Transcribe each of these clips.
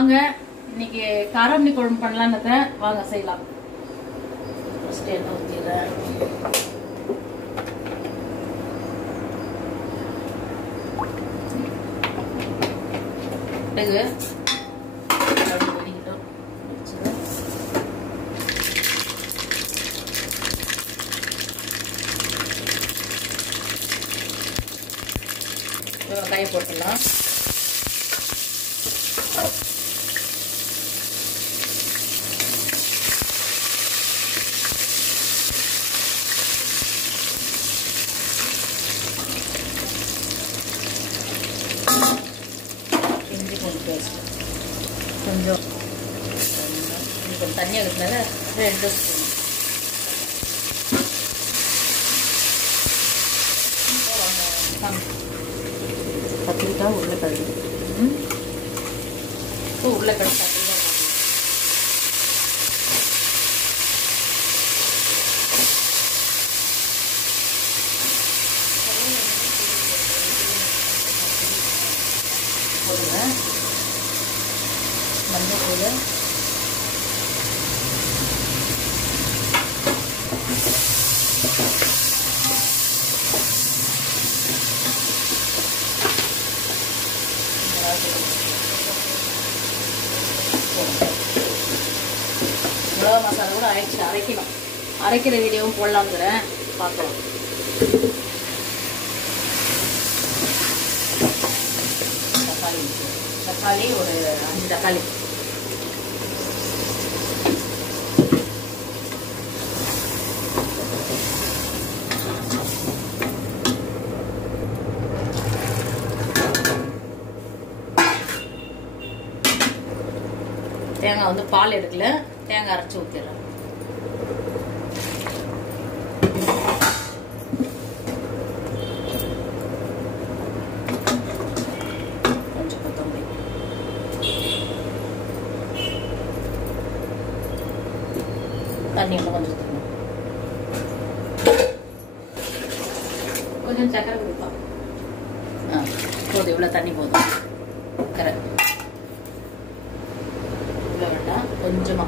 வாங்க இன்னைக்கு காராமணி குழம்பு பண்ணலாம்னு வாங்க செய்யலாம். ஃபர்ஸ்ட் எண்ணெய் ஊத்திடுறேன். வெங்காயம் போட்டுடலாம். இஞ்சி பூண்டு பேஸ்ட் கொஞ்சம் தண்ணியாக இருக்கிறதுனால 2 ஸ்பூன். கத்திரிக்காய் உருளைக்கிழங்கு உருளைக்கிழங்கு கத்திரிக்காய் போடுவேன். மஞ்சள் மிளகா மசாலா கூட ஆயிடுச்சு. அரைக்கணும். அரைக்கிற வீடியோவும் போடலாம்ங்கிறேன். பார்க்கலாம். தக்காளி ஒரு 5 தக்காளி. தேங்காய் வந்து பால் எடுக்கல, தேங்காய் அரைச்சி ஊற்றிடலாம். கொஞ்சம் கொத்தமல்லி, தண்ணி இன்னும் கொஞ்சம் ஊற்றணும். கொஞ்சம் சக்கரை கொடுப்பா. போதும், இவ்வளோ தண்ணி போதும். சக்கரை கொஞ்சமா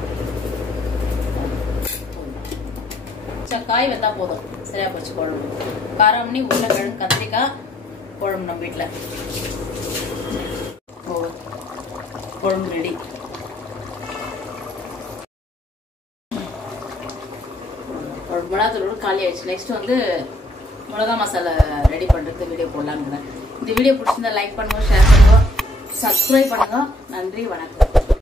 காய் வெந்தா போதும். சரியா போச்சு குழம்பு. காராமணி உருளைக்கிழங்கு கத்திரிக்காய் குழம்பு நம்ம வீட்டில் குழம்பு ரெடி. மிளகாத்தூளோட காலி ஆயிடுச்சு. நெக்ஸ்ட் வந்து மிளகா மசாலா ரெடி பண்றதுக்கு வீடியோ போடலான்னு. இந்த வீடியோ பிடிச்சிருந்தா லைக் பண்ணுங்க, ஷேர் பண்ணுங்க, சப்ஸ்கிரைப் பண்ணுங்க. நன்றி, வணக்கம்.